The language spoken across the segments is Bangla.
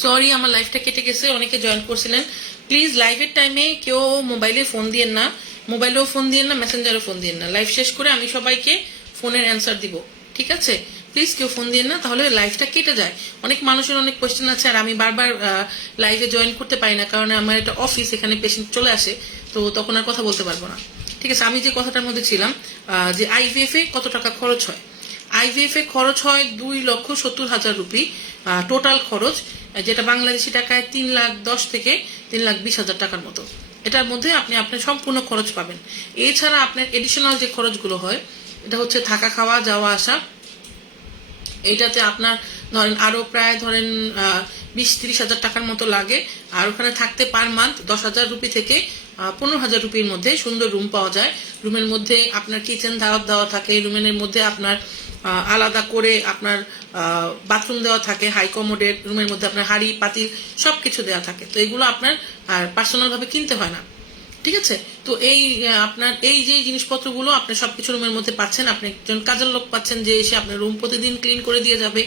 সরি, আমার লাইভটা কেটে গেছে, অনেকে জয়েন করছিলেন। প্লিজ লাইভের টাইমে কেউ মোবাইলে ফোন দিয়েন না, মোবাইলেও ফোন দিয়েন না, মেসেঞ্জারও ফোন দিয়েন না। লাইভ শেষ করে আমি সবাইকে ফোনের অ্যান্সার দিব, ঠিক আছে? প্লিজ কেউ ফোন দিয়েন না, তাহলে লাইভটা কেটে যায়। অনেক মানুষের অনেক কোয়েশ্চেন আছে, আর আমি বারবার লাইভে জয়েন করতে পারি না, কারণ আমার একটা অফিস, এখানে পেশেন্ট চলে আসে, তো তখন আর কথা বলতে পারবো না। ঠিক আছে, আমি যে কথাটার মধ্যে ছিলাম, যে আইভিএফ এ কত টাকা খরচ হয়। আইভিএফ এ খরচ হয় 2,70,000 রুপি টোটাল খরচ, যেটা বাংলাদেশি টাকায় 3,10,000 থেকে 3,20,000 টাকার মতো। এটার মধ্যে আপনি আপনার সম্পূর্ণ খরচ পাবেন। এছাড়া আপনার এডিশনাল যে খরচগুলো হয়, এটা হচ্ছে থাকা খাওয়া যাওয়া আসা, এইটাতে আপনার ধরেন আরো প্রায় ধরেন 20-30,000 টাকার মতো লাগে। আর ওখানে থাকতে পার মান্থ 10,000 রুপি থেকে 15,000 রুপির মধ্যে সুন্দর রুম পাওয়া যায়। রুমের মধ্যে আপনার কিচেন দেওয়া থাকে, রুমের মধ্যে আপনার আলাদা করে আপনার বাথরুম দেওয়া থাকে, হাই কমোডের রুমের মধ্যে আপনার হাড়ি পাতিল সবকিছু দেওয়া থাকে। তো এগুলো আপনার আর পার্সোনাল ভাবে কিনতে হয় না, ঠিক আছে? তো এই আপনার এই যে জিনিসপত্রগুলো আপনি সবকিছু রুমের মধ্যে পাচ্ছেন। আপনি একজন কাজের লোক পাচ্ছেন যে এসে আপনার রুম প্রতিদিন ক্লিন করে দিয়ে যাবে।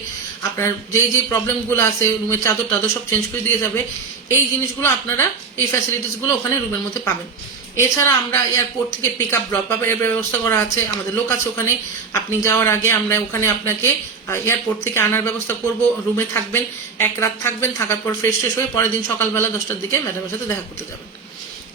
আপনার যে প্রবলেমগুলো আছে, রুমের চাদর টাদর সব চেঞ্জ করে দিয়ে যাবে। এই জিনিসগুলো আপনারা, এই ফ্যাসিলিটিসগুলো ওখানে রুমের মধ্যে পাবেন। এছাড়া আমরা এয়ারপোর্ট থেকে পিক আপ ড্রপ আপ এর ব্যবস্থা করা আছে, আমাদের লোক আছে ওখানে। আপনি যাওয়ার আগে আমরা ওখানে আপনাকে এয়ারপোর্ট থেকে আনার ব্যবস্থা করব। রুমে থাকবেন, এক রাত থাকবেন, থাকার পর ফ্রেশ হয়ে পরের দিন সকালবেলা 10টার দিকে ম্যাডামের সাথে দেখা করতে যাবেন।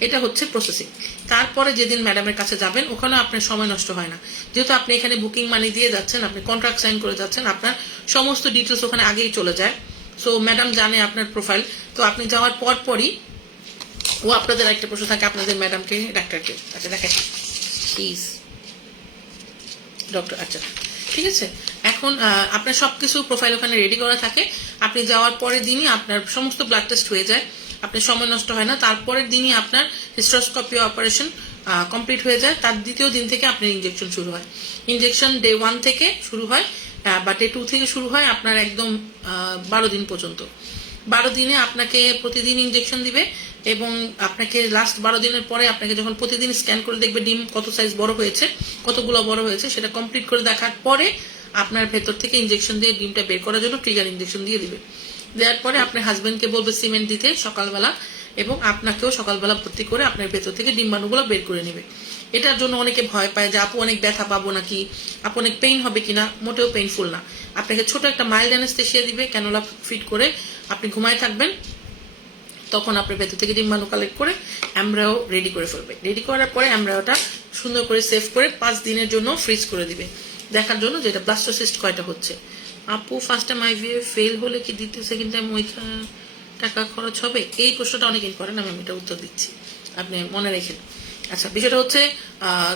এটা হচ্ছে প্রসেসিং। তারপরে যেদিন ম্যাডামের কাছে যাবেন, ওখানে আপনার সময় নষ্ট হয় না, যেহেতু আপনি এখানে বুকিং মানি দিয়ে যাচ্ছেন, আপনি কন্ট্রাক্ট সাইন করে যাচ্ছেন, আপনার সমস্ত ডিটেলস ওখানে আগেই চলে যায়। সো ম্যাডাম জানে আপনার প্রোফাইল। তো আপনি যাওয়ার পরই ও আপনাদের একটা প্রশ্ন থাকে আপনাদের ম্যাডামকে, ডাক্তারকে, আচ্ছা দেখেন প্লিজ ডক্টর, আচ্ছা ঠিক আছে। এখন আপনার সবকিছু প্রোফাইল ওখানে রেডি করা থাকে। আপনি যাওয়ার পরের দিনই আপনার সমস্ত ব্লাড টেস্ট হয়ে যায়, আপনার সময় নষ্ট হয় না। তারপরের দিনই আপনার হিস্ট্রোস্কোপি অপারেশন কমপ্লিট হয়ে যায়। তার দ্বিতীয় দিন থেকে আপনার ইনজেকশন শুরু হয়। ইনজেকশন ডে 1 থেকে শুরু হয় বা ডে 2 থেকে শুরু হয় আপনার একদম 12 দিন পর্যন্ত। 12 দিনে আপনাকে প্রতিদিন ইনজেকশন দিবে, এবং আপনাকে লাস্ট 12 দিনের পরে আপনাকে যখন প্রতিদিন স্ক্যান করে দেখবে ডিম কত সাইজ বড় হয়েছে, কতগুলো বড় হয়েছে, সেটা কমপ্লিট করে দেখার পরে আপনার ভেতর থেকে ইনজেকশন দিয়ে ডিমটা বের করার জন্য ট্রিগার ইনজেকশন দিয়ে দিবে। দেওয়ার পরে আপনার হাজবেন্ডকে বলবে সিমেন্ট দিতে সকালবেলা, এবং আপনাকেও সকালবেলা ভর্তি করে আপনার ভেতর থেকে ডিম্বাণুগুলো বের করে নেবে। এটার জন্য অনেকে ভয় পায় যে আপু অনেক ব্যথা পাবো নাকি, আপু অনেক পেইন হবে কিনা। মোটেও পেইনফুল না। আপনাকে ছোট একটা মাইল্ড অ্যানেস্থেসিয়া দিবে, ক্যানোলা ফিট করে আপনি ঘুমায় থাকবেন। তখন আপনার ভেতর থেকে ডিম্বাণু কালেক্ট করে অ্যামব্রায়ো রেডি করে ফেলবে। রেডি করার পরে অ্যামব্রায়োটা সুন্দর করে সেভ করে 5 দিনের জন্য ফ্রিজ করে দিবে, দেখার জন্য যেটা ব্লাস্টোসিস্ট কয়টা হচ্ছে। আপু ফার্স্ট টাইম আইভিএফ ফেল হলে কি দ্বিতীয় সেকেন্ড টাইম ওই টাকা খরচ হবে? এই প্রশ্নটা অনেকেই করেন, আমি এটা উত্তর দিচ্ছি, আপনি মনে রেখেন। আচ্ছা, বিষয়টা হচ্ছে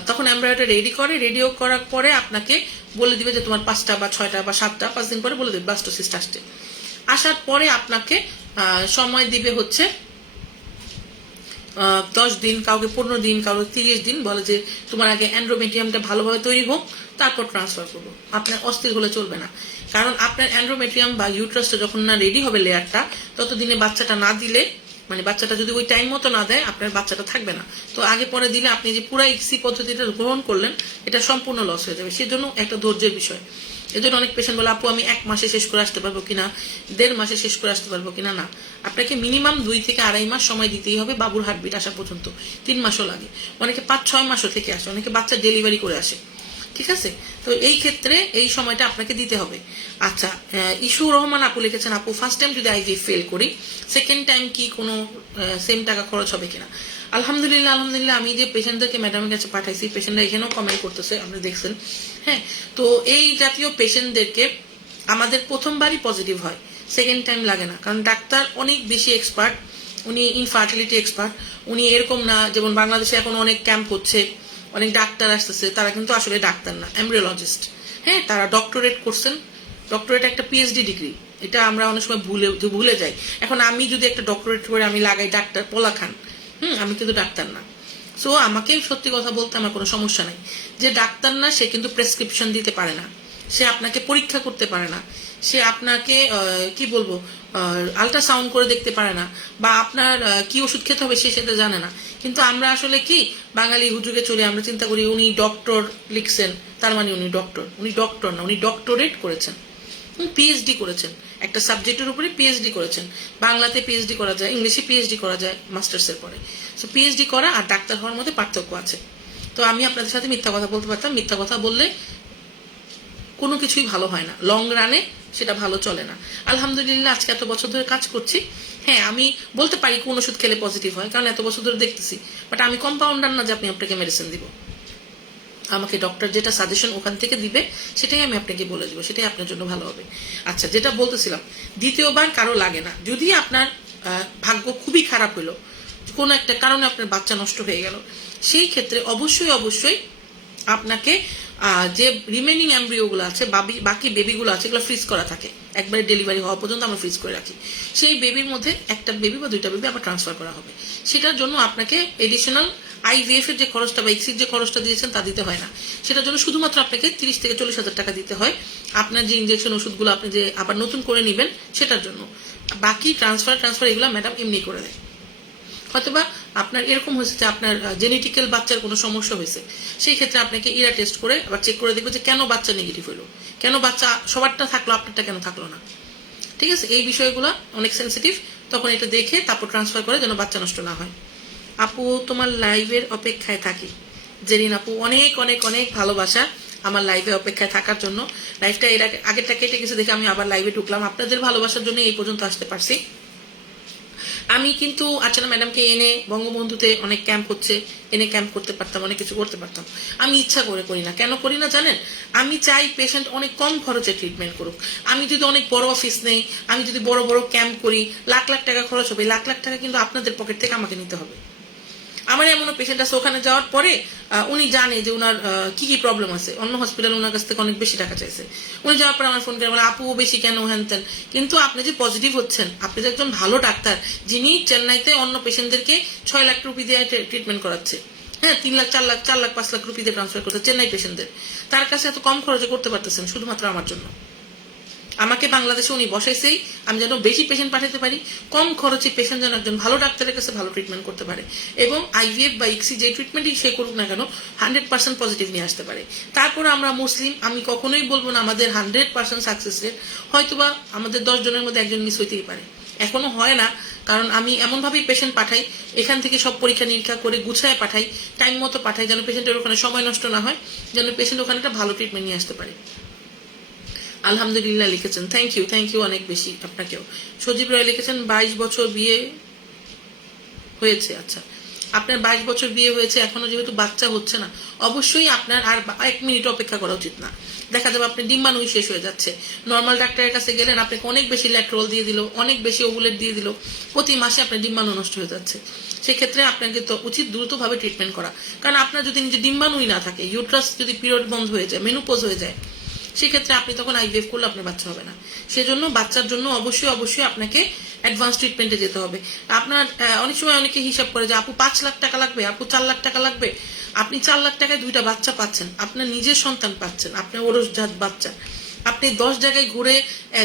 তখন অ্যামব্রায়োটা রেডি করার পরে আপনাকে বলে দিবে যে তোমার 5টা বা 6টা বা 7টা 5 দিন পরে বলে দেবে ব্লাস্টোসিস্ট আসছে। আসার পরে আপনাকে সময় দিবে হচ্ছে 10 দিন, কাউকে 15 দিন, কাউকে 30 দিন। বলে যে তোমার আগে অ্যান্ড্রোমেট্রিয়ামটা ভালোভাবে তৈরি হোক, তারপর ট্রান্সফার করবো। আপনার অস্থির হলে চলবে না, কারণ আপনার অ্যান্ড্রোমেট্রিয়াম বা ইউট্রাসটা যখন না রেডি হবে লেয়ারটা, ততদিনে বাচ্চাটা না দিলে, মানে বাচ্চাটা যদি ওই টাইম মতো না দেয়, আপনার বাচ্চাটা থাকবে না। তো আগে পরে দিলে আপনি যে পুরো ইক্সি পদ্ধতিটা গ্রহণ করলেন, এটা সম্পূর্ণ লস হয়ে যাবে। সেজন্য একটা ধৈর্যের বিষয়। এজন্য অনেক পেশেন্ট বলে আপু আমি 1 মাসে শেষ করে আসতে পারবো কিনা, 1.5 মাসে শেষ করে আসতে পারবো কিনা। না, আপনাকে মিনিমাম 2 থেকে 2.5 মাস সময় দিতেই হবে বাবুর হার্টবিট আসা পর্যন্ত। 3 মাসও লাগে, অনেকে 5-6 মাসও থেকে আসে, অনেকে বাচ্চা ডেলিভারি করে আসে, ঠিক আছে? তো এই ক্ষেত্রে এই সময়টা আপনাকে দিতে হবে। আচ্ছা, ইস্যু রহমান আপু লিখেছেন আপু ফার্স্ট টাইম যদি আইভি ফেল করি, সেকেন্ড টাইম কি কোনো সেম টাকা খরচ হবে কিনা? আলহামদুলিল্লাহ, আমি যে পেশেন্টদেরকে ম্যাডামের কাছে পাঠাইছি, পেশেন্টরা এখানেও কমেন্ট করতেছে, আপনি দেখছেন। হ্যাঁ, তো এই জাতীয় পেশেন্টদেরকে আমাদের প্রথমবারই পজিটিভ হয়, সেকেন্ড টাইম লাগে না, কারণ ডাক্তার অনেক বেশি এক্সপার্ট, উনি ইনফার্টিলিটি এক্সপার্ট। উনি এরকম না যেমন বাংলাদেশে এখন অনেক ক্যাম্প হচ্ছে, অনেক ডাক্তার আসতেছে, তারা কিন্তু আসলে ডাক্তার না, এমব্রিওলজিস্ট। হ্যাঁ, তারা ডক্টরেট করছেন, ডক্টরেট একটা পিএইচডি ডিগ্রি, এটা আমরা অনেক সময় ভুলে যাই। এখন আমি যদি একটা ডক্টরেট করে আমি লাগাই ডাক্তার পোলা খান, আমি কিন্তু ডাক্তার না। সো আমাকে সত্যি কথা বলতে আমার কোনো সমস্যা নাই। যে ডাক্তার না, সে কিন্তু প্রেসক্রিপশন দিতে পারে না, সে আপনাকে পরীক্ষা করতে পারে না, সে আপনাকে কি বলবো আল্ট্রাসাউন্ড করে দেখতে পারে না, বা আপনার কি ওষুধ খেতে হবে সে সেটা জানে না। কিন্তু আমরা আসলে কি বাঙালি হুজুগে চলে আমরা চিন্তা করি উনি ডক্টর লিখছেন, তার মানে উনি ডক্টর না, উনি ডক্টরেট করেছেন। পিএইচডি করেছেন, একটা সাবজেক্টের উপরে পিএইচডি করেছেন। বাংলাতে পিএইচডি করা যায়, ইংলিশে পিএইচডি করা যায় মাস্টার্সের পরে। সো পিএইচডি করা আর ডাক্তার হওয়ার মধ্যে পার্থক্য আছে। তো আমি আপনাদের সাথে মিথ্যা কথা বলতে পারতাম, মিথ্যা কথা বললে কোনো কিছুই ভালো হয় না, লং রানে সেটা ভালো চলে না। আলহামদুলিল্লাহ আজকে এত বছর ধরে কাজ করছি। হ্যাঁ, আমি বলতে পারি কোন ওষুধ খেলে পজিটিভ হয়, কারণ এত বছর ধরে দেখতেছি। বাট আমি কম্পাউন্ডার না যে আপনি আপনাকে মেডিসিন দিব। আমাকে ডক্টর যেটা সাজেশন ওখান থেকে দিবে সেটাই আমি আপনাকে বলে দেবো, সেটাই আপনার জন্য ভালো হবে। আচ্ছা, যেটা বলতেছিলাম, দ্বিতীয়বার কারো লাগে না। যদি আপনার ভাগ্য খুবই খারাপ হলো, কোনো একটা কারণে আপনার বাচ্চা নষ্ট হয়ে গেল, সেই ক্ষেত্রে অবশ্যই অবশ্যই আপনাকে যে রিমেনিং অ্যাম্ব্রিওগুলো আছে, বাকি বেবিগুলো আছে, এগুলো ফ্রিজ করা থাকে। একবারে ডেলিভারি হওয়া পর্যন্ত আমরা ফ্রিজ করে রাখি। সেই বেবির মধ্যে একটা বেবি বা দুইটা বেবি আবার ট্রান্সফার করা হবে। সেটার জন্য আপনাকে এডিশনাল আইভিএফ এর যে খরচটা বা এক্সির যে খরচটা দিয়েছেন তা দিতে হয় না। সেটার জন্য শুধুমাত্র আপনাকে 30 থেকে 40,000 টাকা দিতে হয় আপনার যে ইনজেকশন ওষুধগুলো আপনি যে আবার নতুন করে নেবেন সেটার জন্য। বাকি ট্রান্সফার এগুলো ম্যাডাম এমনি করে দেয়। হয়তোবা আপনার এরকম হয়েছে যে আপনার জেনেটিক্যাল বাচ্চার কোনো সমস্যা হয়েছে, সেই ক্ষেত্রে আপনাকে ইরা টেস্ট করে আবার চেক করে দেখবে যে কেন বাচ্চা নেগেটিভ হলো, কেন বাচ্চা সবারটা থাকলো আপনারটা কেন থাকলো না। ঠিক আছে, এই বিষয়গুলো অনেক সেন্সিটিভ। তখন এটা দেখে তারপর ট্রান্সফার করে যেন বাচ্চা নষ্ট না হয়। আপু তোমার লাইভের অপেক্ষায় থাকি। জেরিন আপু, অনেক অনেক অনেক ভালোবাসা আমার লাইভে অপেক্ষায় থাকার জন্য। লাইভটা এর আগেরটা কেটে গেছে দেখে আমি আবার লাইভে ঢুকলাম। আপনাদের ভালোবাসার জন্য এই পর্যন্ত আসতে পারছি। আমি কিন্তু আর্চনা ম্যাডামকে এনে বঙ্গবন্ধুতে অনেক ক্যাম্প হচ্ছে, এনে ক্যাম্প করতে পারতাম, অনেক কিছু করতে পারতাম। আমি ইচ্ছা করে করি না। কেন করি না জানেন? আমি চাই পেশেন্ট অনেক কম খরচে ট্রিটমেন্ট করুক। আমি যদি অনেক বড় অফিস নেই, আমি যদি বড় বড় ক্যাম্প করি, লাখ লাখ টাকা খরচ হবে। লাখ লাখ টাকা কিন্তু আপনাদের পকেট থেকে আমাকে নিতে হবে। আমার এমনও পেশেন্ট আছে ওখানে যাওয়ার পরে উনি জানে যে উনার কি কি প্রবলেম আছে, অন্য হসপিটালে ওনার কাছ থেকে অনেক বেশি টাকা চাইছে। উনি যাওয়ার পরে আমার ফোন করে বলে, আপু বেশি কেন, হ্যান তেন। কিন্তু আপনি যে পজিটিভ হচ্ছেন, আপনি যে একজন ভালো ডাক্তার যিনি চেন্নাইতে অন্য পেশেন্টদেরকে 6 লাখ রুপি দিয়ে ট্রিটমেন্ট করাচ্ছে, হ্যাঁ 3 লাখ 4 লাখ 4 লাখ 5 লাখ রুপি দিয়ে ট্রান্সফার করতে চেন্নাই পেশেন্টদের, তার কাছে এত কম খরচে করতে পারতেছেন শুধুমাত্র আমার জন্য। আমাকে বাংলাদেশে উনি বসাইছেই আমি যেন বেশি পেশেন্ট পাঠাতে পারি, কম খরচে পেশেন্ট যেন একজন ভালো ডাক্তারের কাছে ভালো ট্রিটমেন্ট করতে পারে, এবং আইভিএফ বা ইক্সি যে ট্রিটমেন্টই সে করুক না কেন 100% পজিটিভ নিয়ে আসতে পারে। তারপর আমরা মুসলিম, আমি কখনোই বলবো না আমাদের 100% সাকসেস রেট, হয়তোবা আমাদের 10 জনের মধ্যে একজন মিস হইতেই পারে। এখনো হয় না, কারণ আমি এমনভাবেই পেশেন্ট পাঠাই, এখান থেকে সব পরীক্ষা নিরীক্ষা করে গুছায় পাঠাই, টাইম মতো পাঠাই, যেন পেশেন্টের ওখানে সময় নষ্ট না হয়, যেন পেশেন্ট ওখানে একটা ভালো ট্রিটমেন্ট নিয়ে আসতে পারে। আলহামদুলিল্লাহ লিখেছেন, থ্যাংক ইউ অনেক বেশি আপনাকেও। সজীব রয় লিখেছেন 22 বছর বিয়ে হয়েছে। আচ্ছা, আপনার 22 বছর বিয়ে হয়েছে, এখনো যেহেতু বাচ্চা হচ্ছে না, অবশ্যই আপনার আর 1 মিনিট অপেক্ষা করা উচিত না। দেখা যাবে আপনি ডিম্বাণুই শেষ হয়ে যাচ্ছে। নর্মাল ডাক্তারের কাছে গেলেন, আপনাকে অনেক বেশি ল্যাট্রল দিয়ে দিল, অনেক বেশি ওভুলেট দিয়ে দিল, প্রতি মাসে আপনার ডিম্বাণু নষ্ট হয়ে যাচ্ছে। সেক্ষেত্রে আপনাকে তো উচিত দ্রুতভাবে ট্রিটমেন্ট করা, কারণ আপনার যদি নিজে ডিম্বাণুই না থাকে, ইউট্রাস যদি পিরিয়ড বন্ধ হয়ে যায়, মেনোপজ হয়ে যায়, সেক্ষেত্রে আপনি তখন আইভিএফ করলে আপনার বাচ্চা হবে না। সেজন্য বাচ্চার জন্য অবশ্যই আপনাকে অ্যাডভান্স ট্রিটমেন্টে যেতে হবে। আপনার অনেক সময় অনেকে হিসাব করে যে আপু 5 লাখ টাকা লাগবে, আপু 4 লাখ টাকা লাগবে। আপনি 4 লাখ টাকায় 2টা বাচ্চা পাচ্ছেন, আপনার নিজের সন্তান পাচ্ছেন, আপনার ওরসজাত বাচ্চা। আপনি 10 জায়গায় ঘুরে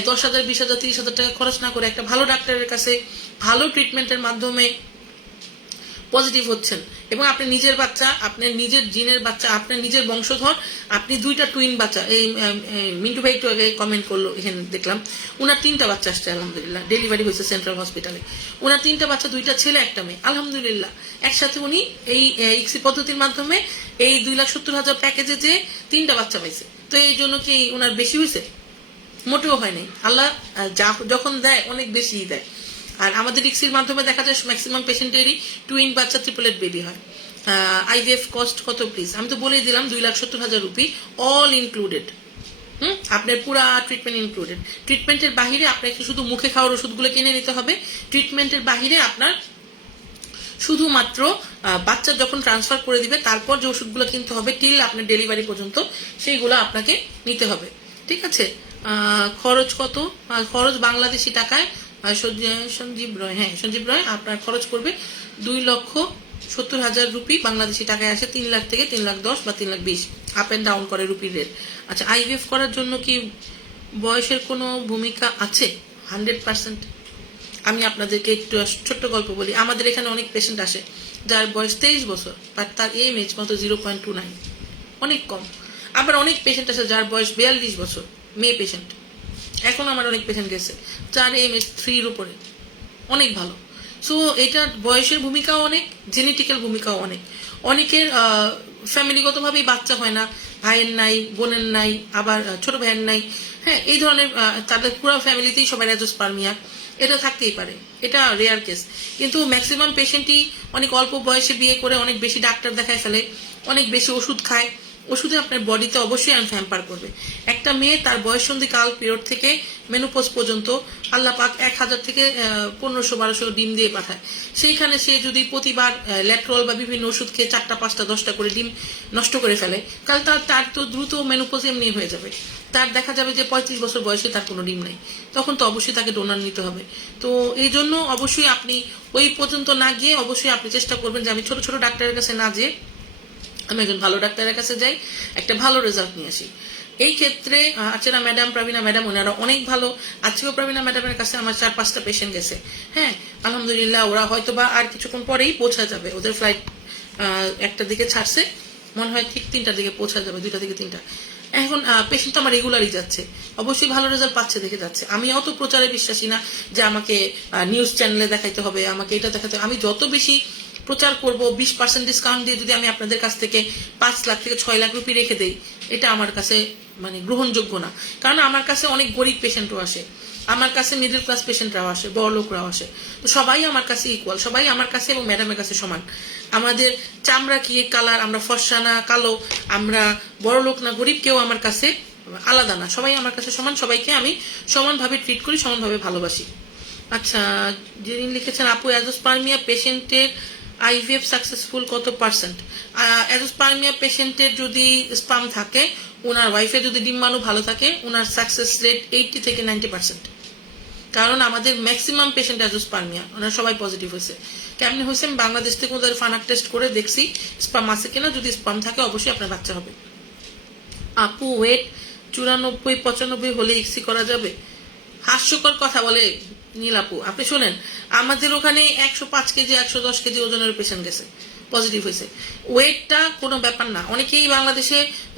10,000 20,000 30,000 টাকা খরচ না করে একটা ভালো ডাক্তারের কাছে ভালো ট্রিটমেন্টের মাধ্যমে পজিটিভ হচ্ছেন, এবং আপনি নিজের বাচ্চা, আপনার নিজের জিনের বাচ্চা, আপনার নিজের বংশধর, আপনি 2টা টুইন বাচ্চা। এই মিন্টু ভাই একটু আগে কমেন্ট করলো, এখানে দেখলাম ওনার 3টা বাচ্চা আসছে আলহামদুলিল্লাহ, ডেলিভারি হয়েছে সেন্ট্রাল হসপিটালে। ওনার 3টা বাচ্চা, 2টা ছেলে 1টা মেয়ে আলহামদুলিল্লাহ। একসাথে উনি এই ইক্সি পদ্ধতির মাধ্যমে এই 2,70,000 প্যাকেজে যে 3টা বাচ্চা পাইছে। তো এই জন্য কি ওনার বেশি হয়েছে? মোটেও হয় নাই। আল্লাহ যখন দেয় অনেক বেশিই দেয়। আর আমাদের ইক্সির মাধ্যমে দেখা যায় ম্যাক্সিমাম পেশেন্টেরই টুইন বাচ্চা, ট্রিপলেট বেবি হয়। আইভিএফ কস্ট কত প্লিজ? আমি তো বলেই দিলাম 2,70,000 রুপি, অল ইনক্লুডেড। আপনার পুরা ট্রিটমেন্ট ইনক্লুডেড। ট্রিটমেন্টের বাহিরে আপনাকে শুধু মুখে খাওয়ার ওষুধগুলো কিনে নিতে হবে। ট্রিটমেন্টের বাহিরে আপনার শুধুমাত্র বাচ্চা যখন ট্রান্সফার করে দিবে তারপর যে ওষুধগুলো কিনতে হবে টিল আপনার ডেলিভারি পর্যন্ত, সেইগুলো আপনাকে নিতে হবে। ঠিক আছে? খরচ কত? খরচ বাংলাদেশি টাকায় সঞ্জীব রয়, হ্যাঁ সঞ্জীব রয়, আপনার খরচ করবে 2,70,000 রুপি। বাংলাদেশি টাকায় আসে 3 লাখ থেকে 3,10,000 বা 3,20,000, আপ অ্যান্ড ডাউন করে রুপির রেট। আচ্ছা, আইভিএফ করার জন্য কি বয়সের কোনো ভূমিকা আছে? 100%। আমি আপনাদেরকে একটু ছোট্ট গল্প বলি। আমাদের এখানে অনেক পেশেন্ট আসে যার বয়স 23 বছর, বাট তার এমএইচ মাত্র 0.29, অনেক কম। আবার অনেক পেশেন্ট আছে যার বয়স 42 বছর, মেয়ে পেশেন্ট, এখন আমার অনেক পেশেন্ট গেছে 4 mh 3 উপরে, অনেক ভালো। সো এটা বয়সের ভূমিকাও অনেক, জেনেটিক্যাল ভূমিকাও অনেক। অনেকের ফ্যামিলিগতভাবেই বাচ্চা হয় না, ভাইয়ের নাই, বোনের নাই, আবার ছোট ভাইয়ের নাই, হ্যাঁ, এই ধরনের তাদের পুরো ফ্যামিলিতেই সবাই অ্যাজোস্পার্মিয়া, এটা থাকতেই পারে, এটা রেয়ার কেস। কিন্তু ম্যাক্সিমাম পেশেন্টই অনেক অল্প বয়সে বিয়ে করে অনেক বেশি ডাক্তার দেখায় ফেলে, অনেক বেশি ওষুধ খায়। ওষুধে আপনার বডিতে অবশ্যই হ্যাম্পার করবে। একটা মেয়ে তার বয়ঃসন্ধিকাল পিরিয়ড থেকে মেনোপজ পর্যন্ত আল্লাহ পাক 1000 থেকে 1500-1200 ডিম দিয়ে পাঠায়। সেইখানে সে যদি প্রতিবার ল্যাট্রল বা বিভিন্ন ওষুধ খেয়ে 4টা 5টা 10টা করে ডিম নষ্ট করে ফেলে, কাল তার তো দ্রুত মেনোপজ এমনি হয়ে যাবে। তার দেখা যাবে যে 35 বছর বয়সে তার কোনো ডিম নাই, তখন তো অবশ্যই তাকে ডোনার নিতে হবে। তো এই জন্য অবশ্যই আপনি ওই পর্যন্ত না গিয়ে অবশ্যই আপনি চেষ্টা করবেন যে আমি ছোট ছোট ডাক্তারের কাছে না যেয়ে আমি একজন ভালো ডাক্তারের কাছে যাই, একটা ভালো রেজাল্ট নিয়ে আসি। এই ক্ষেত্রে আর্চনা ম্যাডাম, প্রবীণা ম্যাডাম ওনারা অনেক ভালো। আজকেও প্রবীণা ম্যাডামের কাছে আমার 4-5টা পেশেন্ট গেছে, হ্যাঁ, আলহামদুলিল্লাহ। ওরা হয়তো বা আর কিছুক্ষণ পরেই পৌঁছা যাবে, ওদের ফ্লাইট 1টার দিকে ছাড়ছে, মনে হয় ঠিক 3টার দিকে পৌঁছা যাবে, 2টা থেকে 3টা। এখন পেশেন্ট তো আমার রেগুলারই যাচ্ছে, অবশ্যই ভালো রেজাল্ট পাচ্ছে দেখে যাচ্ছে। আমি অত প্রচারে বিশ্বাসী না যে আমাকে নিউজ চ্যানেলে দেখাইতে হবে, আমাকে এটা দেখাতে হবে। আমি যত বেশি প্রচার করব, 20% ডিসকাউন্ট দিয়ে যদি আমি আপনাদের কাছ থেকে 5 লাখ থেকে 6 লাখ রুপি রেখে দেই, এটা আমার কাছে মানে গ্রহণযোগ্য না। কারণ আমার কাছে অনেক গরিব পেশেন্টও আসে, আমার কাছে মিডল ক্লাস পেশেন্টরাও আসে, বড় লোকরাও আসে। তো সবাই আমার কাছে ইকুয়াল, সবাই আমার কাছে এবং ম্যাডামের কাছে সমান। আমাদের চামড়া কি কালার, আমরা ফর্সা না কালো, আমরা বড় লোক না গরিব, কেউ আমার কাছে আলাদা না, সবাই আমার কাছে সমান। সবাইকে আমি সমানভাবে ট্রিট করি, সমানভাবে ভালোবাসি। আচ্ছা, যিনি লিখেছেন আপু অ্যাজোস্পার্মিয়া পেশেন্টের আইভিএফ সাকসেসফুল কত পার্সেন্ট? অ্যাজোস্পার্মিয়া পেশেন্টের যদি স্পাম থাকে, ওনার ওয়াইফের যদি ডিম্বাণু ভালো থাকে, ওনার সাকসেস রেট 80 থেকে 90%। কারণ আমাদের ম্যাক্সিমাম পেশেন্ট অ্যাজোস্পার্মিয়া, ওনারা সবাই পজিটিভ হয়েছে। কেমনি হয়েছে আমি বাংলাদেশ থেকে ওদের ফানাক টেস্ট করে দেখছি স্পাম আছে কিনা, যদি স্পাম থাকে অবশ্যই আপনার বাচ্চা হবে। আপু ওয়েট 94-95 হলে ইক্সি করা যাবে? হাস্যকর কথা বলে নীল আপু। আপনি শোনেন, আমাদের ওখানে 105 কেজি 110 কেজি ওজনের পেশেন্ট গেছে, পজিটিভ হয়েছে। ওয়েটটা কোনো ব্যাপার না। অনেকেই বাংলাদেশে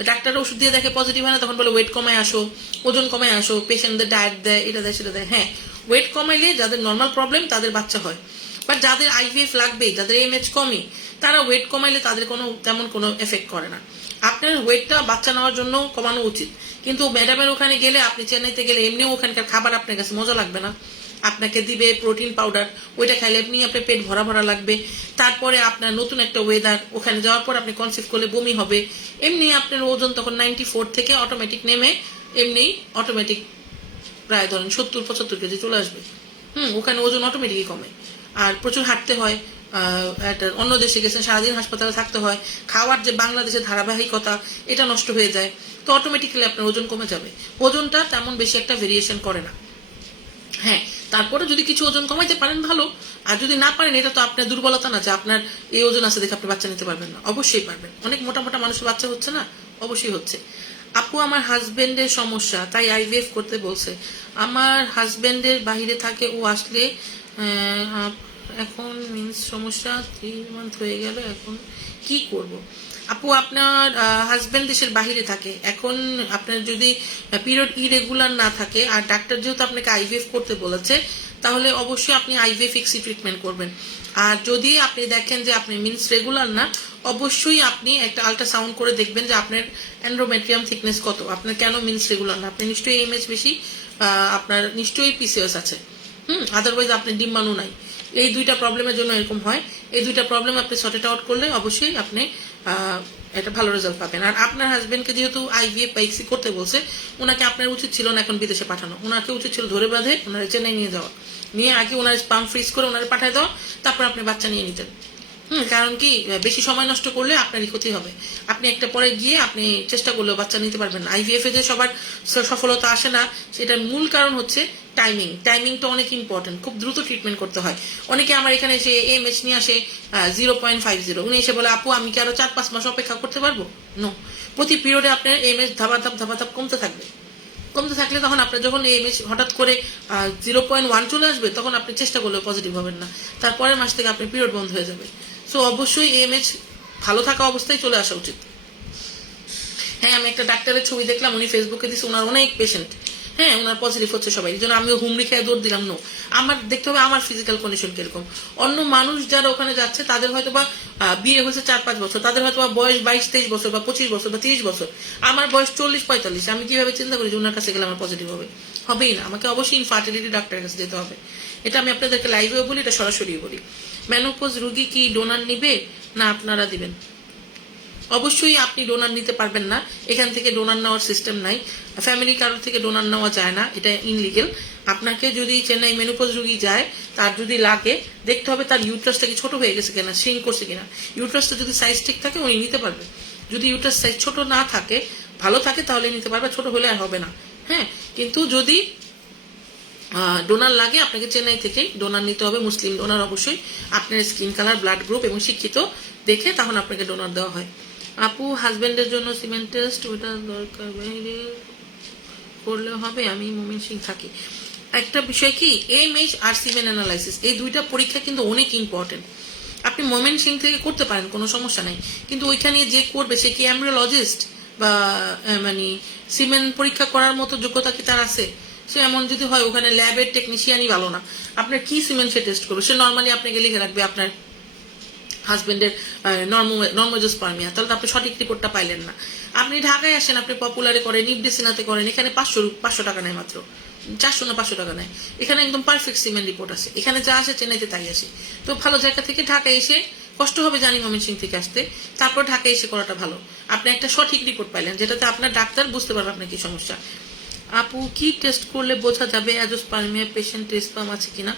ডাক্তার ওষুধ দিয়ে দেখে পজিটিভ হয় না, তখন বলে ওয়েট কমায় আসো, ওজন কমায় আসো, পেশেন্টদের ডায়েট দেয়, এটা দেয় সেটা দেয়। হ্যাঁ, ওয়েট কমাইলে যাদের নর্মাল প্রবলেম তাদের বাচ্চা হয়, বাট যাদের আইভিএফ লাগবে, যাদের এমএইচ কমই, তারা ওয়েট কমাইলে তাদের কোনো তেমন কোনো এফেক্ট করে না। আপনার ওয়েটটা বাচ্চা নেওয়ার জন্য কমানো উচিত। কিন্তু ম্যাডামের ওখানে গেলে, আপনি চেন্নাইতে গেলে এমনিও ওখানকার খাবার আপনার কাছে মজা লাগবে না। আপনাকে দিবে প্রোটিন পাউডার, ওইটা খাইলে এমনি আপনার পেট ভরা ভরা লাগবে। তারপরে আপনার নতুন একটা ওয়েদার, ওখানে যাওয়ার পর আপনি কনসিভ করলে বমি হবে। এমনি আপনার ওজন তখন 94 থেকে অটোমেটিক নেমে এমনি অটোমেটিক প্রায় ধরেন 70-75 কেজি চলে আসবে। ওখানে ওজন অটোমেটিকই কমে। আর প্রচুর হাঁটতে হয়, একটা অন্য দেশে গেছেন, সারাদিন হাসপাতালে থাকতে হয়, খাওয়ার যে বাংলাদেশের ধারাবাহিকতা এটা নষ্ট হয়ে যায়। তো অটোমেটিক্যালি আপনার ওজন কমে যাবে। ওজনটা তেমন বেশি একটা ভেরিয়েশন করে না। হ্যাঁ, তারপরে যদি কিছু ওজন কমাইতে পারেন ভালো, আর যদি না পারেন এটা তো আপনার দুর্বলতা না যে আপনার এই ওজন আছে দেখে আপনি বাচ্চা নিতে পারবেন না, অবশ্যই পারবেন। অনেক মোটা মোটা মানুষের বাচ্চা হচ্ছে না, অবশ্যই হচ্ছে। আপু আমার হাজবেন্ডের সমস্যা, তাই আইভিএফ করতে বলছে। আমার হাজবেন্ডের বাহিরে থাকে, ও আসলে এখন মিন্স সমস্যা 3 মান্থ হয়ে গেল, এখন কি করব? আপু আপনার হাজবেন্ড দেশের বাহিরে থাকে, এখন আপনার যদি পিরিয়ড ইরেগুলার না থাকে, আর ডাক্তার যেহেতু আপনাকে আইভিএফ করতে বলেছে, তাহলে অবশ্যই আপনি আইভিএফ এক্সি ট্রিটমেন্ট করবেন। আর যদি আপনি দেখেন যে আপনি মিন্স রেগুলার না, অবশ্যই আপনি একটা আল্ট্রাসাউন্ড করে দেখবেন যে আপনার এন্ডোমেট্রিয়াম থিকনেস কত, আপনার কেন মিন্স রেগুলার না, আপনি নিশ্চয়ই এমএইচ বেশি, আপনার নিশ্চয়ই পিসিওএস আছে, আদারওয়াইজ আপনার ডিম্বাণু নাই। এই 2টা প্রবলেমের জন্য এরকম হয়। এই 2টা প্রবলেম আপনি সর্ট আউট করলে অবশ্যই আপনি একটা ভালো রেজাল্ট পাবেন। আর আপনার হাজবেন্ডকে যেহেতু আইভিএফ বা এক্সি করতে বলছে, ওনাকে আপনার উচিত ছিল না এখন বিদেশে পাঠানো, ওনাকে উচিত ছিল ধরে বাঁধে ওনারা চেন্নাই নিয়ে যাওয়া, নিয়ে আগে ওনার স্পাম ফ্রিজ করে ওনারা পাঠায় দেওয়া, তারপর আপনি বাচ্চা নিয়ে নিতেন। কারণ কি, বেশি সময় নষ্ট করলে আপনারই ক্ষতি হবে। আপনি একটা পরে গিয়ে আপনি চেষ্টা করলেও বাচ্চা নিতে পারবেন না। আইভিএফ এ যে সবার সফলতা আসে না, সেটার মূল কারণ হচ্ছে টাইমিং। টাইমিংটা অনেক ইম্পর্টেন্ট, খুব দ্রুত ট্রিটমেন্ট করতে হয়। অনেকে আমার এখানে এসে এমএইচ নিয়ে আসে 0.50, উনি এসে বলে আপু আমি কি আরো 4-5 মাস অপেক্ষা করতে পারবো? নো, প্রতি পিরিয়ডে আপনার এমএইচ ধাপাধাপ কমতে থাকবে। কমতে থাকলে তখন আপনার যখন এমএইচ হঠাৎ করে 0.1 চলে আসবে, তখন আপনি চেষ্টা করলেও পজিটিভ হবেন না, তারপরের মাস থেকে আপনার পিরিয়ড বন্ধ হয়ে যাবে। সো অবশ্যই এমএইচ ভালো থাকা অবস্থায় চলে আসা উচিত। হ্যাঁ, আমি একটা ডাক্তারের ছবি দেখলাম, উনি ফেসবুকে দিচ্ছে, ওনার অনেক পেশেন্ট, হ্যাঁ ওনার পজিটিভ হচ্ছে সবাই, এই জন্য আমিও হুমড়ি খেয়ে দৌড় দিলাম। নো, আমার দেখতে হবে আমার ফিজিক্যাল কন্ডিশন কিরকম। অন্য মানুষ যারা ওখানে যাচ্ছে তাদের হয়তো বা বিয়ে হয়েছে 4-5 বছর, তাদের হয়তো বা বয়স 22-23 বছর বা 25 বছর বা 30 বছর, আমার বয়স 40-45। আমি কিভাবে চিন্তা করি যে ওনার কাছে গেলে আমার পজিটিভ হবে? হবেই না। আমাকে অবশ্যই ইনফার্টিলিটি ডাক্তারের কাছে যেতে হবে। এটা আমি আপনাদেরকে লাইভেও বলি, এটা সরাসরি বলি। মেনোপজ রুগী কি ডোনার নিবে না আপনারা দিবেন? অবশ্যই আপনি ডোনার নিতে পারবেন না, এখান থেকে ডোনার নেওয়ার সিস্টেম নাই, ফ্যামিলি কারোর থেকে ডোনার নেওয়া যায় না, এটা ইনলিগেল। আপনাকে যদি চেন্নাই মেনোপজ রুগী যায়, তার যদি লাগে দেখতে হবে তার ইউট্রাসটা কি ছোট হয়ে গেছে কিনা, শ্রিঙ্ক করছে কিনা। ইউট্রাসটা যদি সাইজ ঠিক থাকে উনি নিতে পারবে। যদি ইউট্রাস সাইজ ছোট না থাকে, ভালো থাকে, তাহলে নিতে পারবে, ছোট হলে আর হবে না। হ্যাঁ, কিন্তু যদি ডোনার লাগে আপনাকে চেন্নাই থেকে ডোনার নিতে হবে, মুসলিম ডোনার অবশ্যই, আপনার স্কিন কালার, ব্লাড গ্রুপ এবং শিক্ষিত দেখে তখন আপনাকে ডোনার দেওয়া হয়। আপু হাজবেন্ডের জন্য সিমেন্ট টেস্ট ওটা দরকার বাইরে করলে হবে? আমি মোমিন সিং থাকি। একটা বিষয় কি, এমএইচ আর সিমেন্ট অ্যানালাইসিস, এই দুইটা পরীক্ষা কিন্তু অনেক ইম্পর্টেন্ট। আপনি মোমেন সিং থেকে করতে পারেন, কোনো সমস্যা নাই, কিন্তু ওইখানে যে করবে সে কি এমব্রিওলজিস্ট বা মানে সিমেন্ট পরীক্ষা করার মতো যোগ্যতা কি তার আছে? সে এমন যদি হয়, ওখানে ল্যাবের টেকনিশিয়ানই ভালো না, আপনার কি সিমেন্ট সে টেস্ট করবে? সে নর্মালি আপনাকে লিখে রাখবে আপনার হাজবেন্ডের নর্মোজোস্পার্মিয়া, তাহলে তো আপনি সঠিক রিপোর্টটা পাইলেন না। আপনি ঢাকায় আসেন, আপনি পপুলারে করেন, নিবডেসিনাতে করেন, এখানে 500 টাকা নেয় মাত্র, 400 না 500 টাকা নেয়। এখানে একদম পারফেক্ট সিমেন্ট রিপোর্ট আছে, এখানে যা আসে চেন্নাইতে তাই আসে। তো ভালো জায়গা থেকে ঢাকায় এসে, কষ্ট হবে জানি ময়মনসিংহ থেকে আসতে, তারপর ঢাকায় এসে করাটা ভালো। আপনি একটা সঠিক রিপোর্ট পাইলেন, যেটাতে আপনার ডাক্তার বুঝতে পারবে আপনার কি সমস্যা। আপু কি টেস্ট করলে বোঝা যাবে অ্যাজোস্পার্মিয়া পেশেন্ট স্পাম আছে কিনা?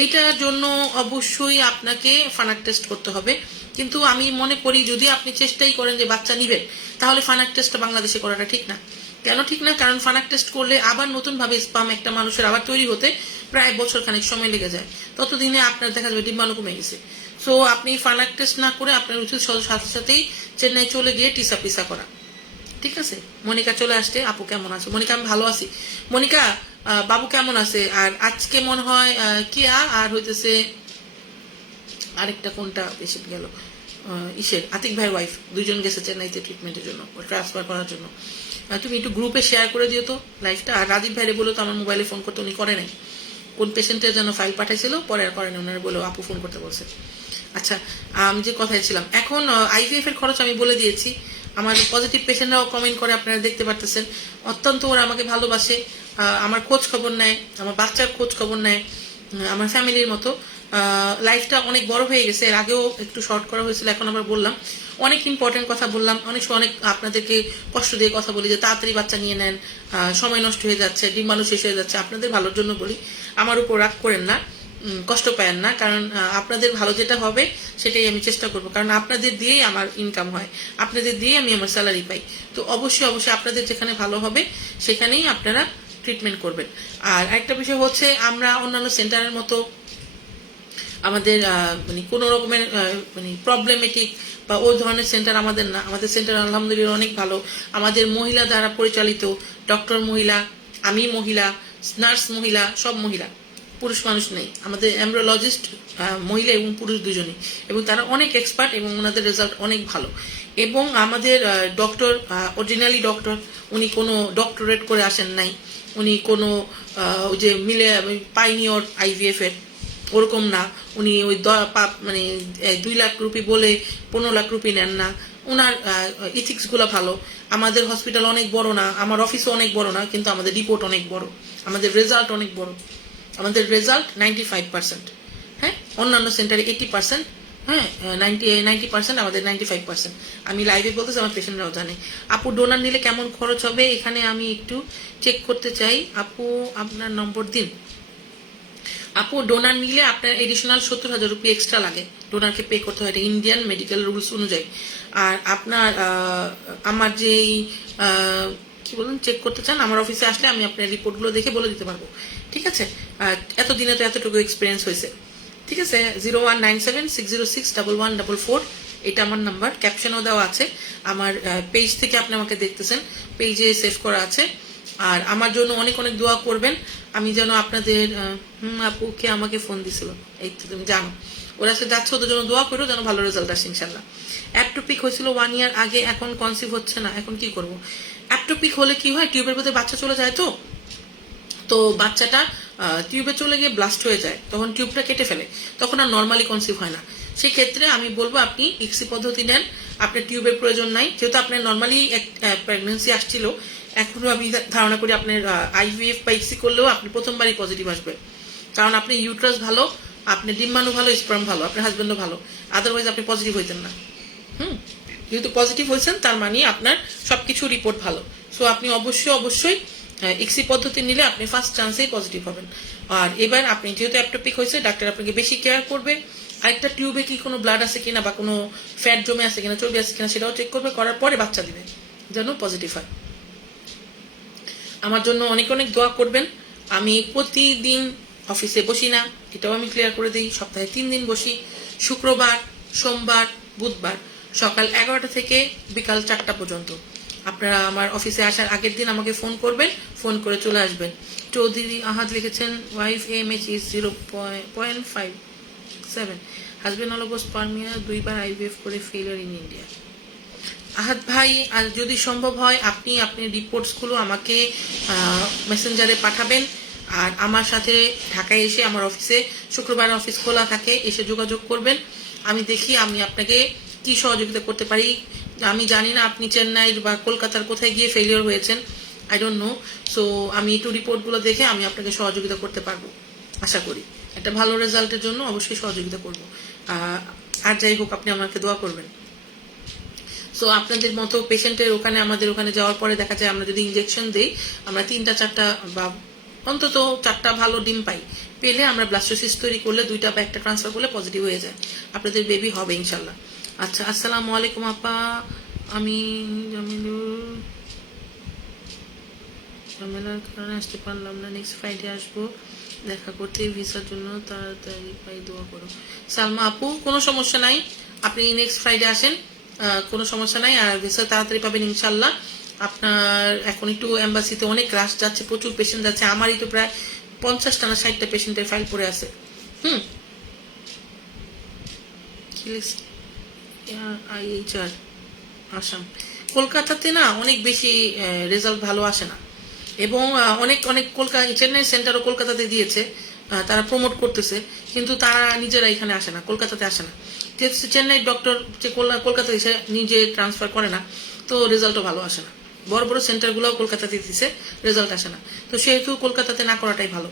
এইটার জন্য অবশ্যই আপনাকে ফানাক টেস্ট করতে হবে, কিন্তু আমি মনে করি যদি আপনি চেষ্টাই করেন যে বাচ্চা নিবেন, তাহলে ফানাক টেস্টটা বাংলাদেশে করাটা ঠিক না। কেন ঠিক না? কারণ ফানাক টেস্ট করলে আবার নতুন ভাবে স্পাম একটা মানুষের আবার তৈরি হতে প্রায় বছর খানিক সময় লেগে যায়, ততদিনে আপনার দেখা যাবে ডিম্বাণু কমে গেছে। সো আপনি ফানাক টেস্ট না করে আপনার উচিত সাথে সাথেই চেন্নাই চলে গিয়ে টিসা পিসা করা। ঠিক আছে, মনিকা চলে আসছে। আপু কেমন আছো? মনিকা আমি ভালো আছি। মনিকা, বাবু কেমন আছে? আর আজকে মনে হয় কিয়া আর হইতেছে আরেকটা কোনটা বেশি গেল, ইসের আতিক ভাইয়ের ওয়াইফ, দুইজন গেছে চেন্নাইতে ট্রিটমেন্টের জন্য, ট্রান্সফার করার জন্য। তুমি একটু গ্রুপে শেয়ার করে দিও তো লাইভটা। আর রাজীব ভাইরে বলো তো আমার মোবাইলে ফোন করতে, উনি করে নাই, কোন পেশেন্টের জন্য ফাইল পাঠাইছিল, পরে আর করেন, ওনারা বলে আপু ফোন করতে বলছে। আচ্ছা, আমি যে কথায় ছিলাম, এখন আইভিএফ এর খরচ আমি বলে দিয়েছি। আমার পজিটিভ পেশেন্টরাও কমেন্ট করে, আপনারা দেখতে পারতেছেন, অত্যন্ত ওরা আমাকে ভালোবাসে, আমার খোঁজ খবর নেয়, আমার বাচ্চার খোঁজ খবর নেয়, আমার ফ্যামিলির মতো। লাইফটা অনেক বড় হয়ে গেছে, এর আগেও একটু শর্ট করা হয়েছিল, এখন আবার বললাম। অনেক ইম্পর্টেন্ট কথা বললাম, অনেক সময় অনেক আপনাদেরকে কষ্ট দিয়ে কথা বলি যে তাড়াতাড়ি বাচ্চা নিয়ে নেন, সময় নষ্ট হয়ে যাচ্ছে, ডিম্বাণু শেষ হয়ে যাচ্ছে। আপনাদের ভালোর জন্য বলি, আমার উপর রাগ করেন না, কষ্ট পায়েন না, কারণ আপনাদের ভালো যেটা হবে সেটাই আমি চেষ্টা করব, কারণ আপনাদের দিয়েই আমার ইনকাম হয়, আপনাদের দিয়েই আমি আমার স্যালারি পাই। তো অবশ্যই অবশ্যই আপনাদের যেখানে ভালো হবে সেখানেই আপনারা ট্রিটমেন্ট করবেন। আর একটা বিষয় হচ্ছে, আমরা অন্যান্য সেন্টারের মতো আমাদের মানে কোনো রকমের মানে প্রবলেমেটিক বা ওই ধরনের সেন্টার আমাদের না। আমাদের সেন্টার আলহামদুলিল্লাহ অনেক ভালো, আমাদের মহিলা দ্বারা পরিচালিত, ডক্টর মহিলা, আমি মহিলা, নার্স মহিলা, সব মহিলা, পুরুষ মানুষ নেই। আমাদের এমব্রিওলজিস্ট মহিলা এবং পুরুষ দুজনেই, এবং তারা অনেক এক্সপার্ট এবং ওনাদের রেজাল্ট অনেক ভালো। এবং আমাদের ডক্টর অরিজিনালি ডক্টর, উনি কোনো ডক্টরেট করে আসেন নাই, উনি কোনো ওই যে মিলে পাইনিয়র আইভিএফ এর ওরকম না, উনি ওই মানে 2 লাখ রুপি বলে 15 লাখ রুপি নেন না। ওনার ইথিক্স গুলো ভালো। আমাদের হসপিটাল অনেক বড় না, আমার অফিসও অনেক বড় না, কিন্তু আমাদের রিপোর্ট অনেক বড়, আমাদের রেজাল্ট অনেক বড়। আমাদের রেজাল্ট 95%, হ্যাঁ, অন্যান্য সেন্টারে 80%, হ্যাঁ, 90%, আমাদের 95%। আমি লাইভে বলতেছি, আমার পেশেন্টরাও জানে। আপু ডোনার নিলে কেমন খরচ হবে এখানে আমি একটু চেক করতে চাই। আপু আপনার নম্বর দিন। আপু ডোনার নিলে আপনার এডিশনাল 70,000 রুপি এক্সট্রা লাগে, ডোনারকে পে করতে হয়, এটা ইন্ডিয়ান মেডিকেল রুলস অনুযায়ী। আর আপনার আমার যেই কি বলুন চেক করতে চান, আমার অফিসে আসলে আমি আপনার রিপোর্টগুলো দেখে বলে দিতে পারবো। ঠিক আছে, এতদিনে তো এতটুকু এক্সপিরিয়েন্স হয়েছে। ঠিক আছে, 0197606114, এটা আমার নাম্বার, ক্যাপশনও দেওয়া আছে। আমার পেজ থেকে আপনি আমাকে দেখতেছেন, পেজে সেভ করা আছে। আর আমার জন্য অনেক অনেক দোয়া করবেন, আমি যেন আপনাদের আপুকে আমাকে ফোন দিছিল, এই তো তুমি জানো, ওরা সে যাচ্ছে, ওদের জন্য দোয়া করো যেন ভালো রেজাল্ট আসে ইনশাল্লাহ। অ্যাপটোপিক হয়েছিল 1 ইয়ার আগে, এখন কনসিভ হচ্ছে না, এখন কি করব? অ্যাপটোপিক হলে কি হয়, টিউবের ভেতরে বাচ্চা চলে যায়, তো তো বাচ্চাটা টিউবে চলে গিয়ে ব্লাস্ট হয়ে যায়, তখন টিউবটা কেটে ফেলে, তখন আর নর্মালি কনসিভ হয় না। সেই ক্ষেত্রে আমি বলবো আপনি ইক্সি পদ্ধতি নেন, আপনার টিউবের প্রয়োজন নাই। যেহেতু আপনার নর্মালি প্রেগনেন্সি আসছিল, এখনো আমি ধারণা করি আপনার আইভিএফ বা ইক্সি করলেও আপনি প্রথমবারই পজিটিভ আসবে, কারণ আপনি ইউট্রাস ভালো, আপনি ডিম্বাণু ভালো, স্পার্ম ভালো, আপনার হাজবেন্ডও ভালো, আদারওয়াইজ আপনি পজিটিভ হইতেন না। যেহেতু পজিটিভ হয়েছেন তার মানে আপনার সবকিছু রিপোর্ট ভালো। সো আপনি অবশ্যই ইক্সি পদ্ধতি নিলে আপনি ফার্স্ট চান্সেই পজিটিভ হবেন। আর এবার আপনি যেহেতু অ্যাপটোপিক হয়েছে, ডাক্তার আপনাকে বেশি কেয়ার করবে, আরেকটা টিউবে কি কোনো ব্লাড আছে কিনা বা কোনো ফ্যাট জমে আছে কিনা, চর্বি আছে কিনা সেটাও চেক করবে, করার পরে বাচ্চা দিবে যেন পজিটিভ হয়। আমার জন্য অনেক অনেক দোয়া করবেন। আমি প্রতিদিন অফিসে বসি না, এটাও আমি ক্লিয়ার করে দিই, সপ্তাহে 3 দিন বসি, শুক্রবার, সোমবার, বুধবার, সকাল 11টা থেকে বিকাল 4টা পর্যন্ত। আপনারা আমার অফিসে আসার আগের দিন আমাকে ফোন করবেন, ফোন করে চলে আসবেন। চৌধুরী আহাদ লিখেছেন ওয়াইফ AMH is 0.57, হাজবেন্ড অলগোস পারমিয়া 2বার IVF করে ফেলিয়ার ইন ইন্ডিয়া। আহাদ ভাই, আর যদি সম্ভব হয় আপনি আপনার রিপোর্টসগুলো আমাকে মেসেঞ্জারে পাঠাবেন, আর আমার সাথে ঢাকায় এসে আমার অফিসে শুক্রবার অফিস খোলা থাকে, এসে যোগাযোগ করবেন। আমি দেখি আমি আপনাকে কি সহযোগিতা করতে পারি। আমি জানি না আপনি চেন্নাইর বা কলকাতার কোথায় গিয়ে ফেলিওর হয়েছেন, আই ডোন্ট নো। সো আমি একটু রিপোর্টগুলো দেখে আমি আপনাকে সহযোগিতা করতে পারবো, আশা করি একটা ভালো রেজাল্টের জন্য অবশ্যই সহযোগিতা করবো। আর যাই হোক, আপনি আমাকে দোয়া করবেন। সো আপনাদের মতো পেশেন্টের ওখানে, আমাদের ওখানে যাওয়ার পরে দেখা যায় আমরা যদি ইনজেকশন দিই, আমরা 3টা 4টা বা অন্তত 4টা ভালো ডিম পাই, পেলে আমরা ব্লাস্টোসিস তৈরি করলে 2টা বা 1টা ট্রান্সফার করলে পজিটিভ হয়ে যায়, আপনাদের বেবি হবে ইনশাল্লাহ। আচ্ছা, আসসালামু আলাইকুম আপা, আমি ঝামেলার কারণে আসতে পারলাম না, নেক্সট ফ্রাইডে আসবো দেখা করতে, ভিসার জন্য তাড়াতাড়ি পাই, দোয়া করো। সালমা আপু, কোনো সমস্যা নাই, আপনি নেক্সট ফ্রাইডে আসেন, কোনো সমস্যা নাই, আর ভিসা তাড়াতাড়ি পাবেন ইনশাল্লাহ। আপনার এখন একটু এম্বাসিতে অনেক রাশ যাচ্ছে, প্রচুর পেশেন্ট যাচ্ছে, আমারই তো প্রায় 50টা না 60টা পেশেন্টের ফাইল পড়ে আছে। IHR আসাম, কলকাতাতে না অনেক বেশি রেজাল্ট ভালো আসে না, এবং অনেক অনেক কলকাতা চেন্নাই সেন্টারও কলকাতাতে দিয়েছে, তারা প্রমোট করতেছে, কিন্তু তারা নিজেরা এখানে আসে না, কলকাতাতে আসে না। যেহেতু চেন্নাই ডক্টর যে কলকাতা এসে নিজে ট্রান্সফার করে না, তো রেজাল্টও ভালো আসে না। বড় বড় সেন্টারগুলোও কলকাতাতে দিচ্ছে, রেজাল্ট আসে না, তো সেহেতু কলকাতাতে না করাটাই ভালো।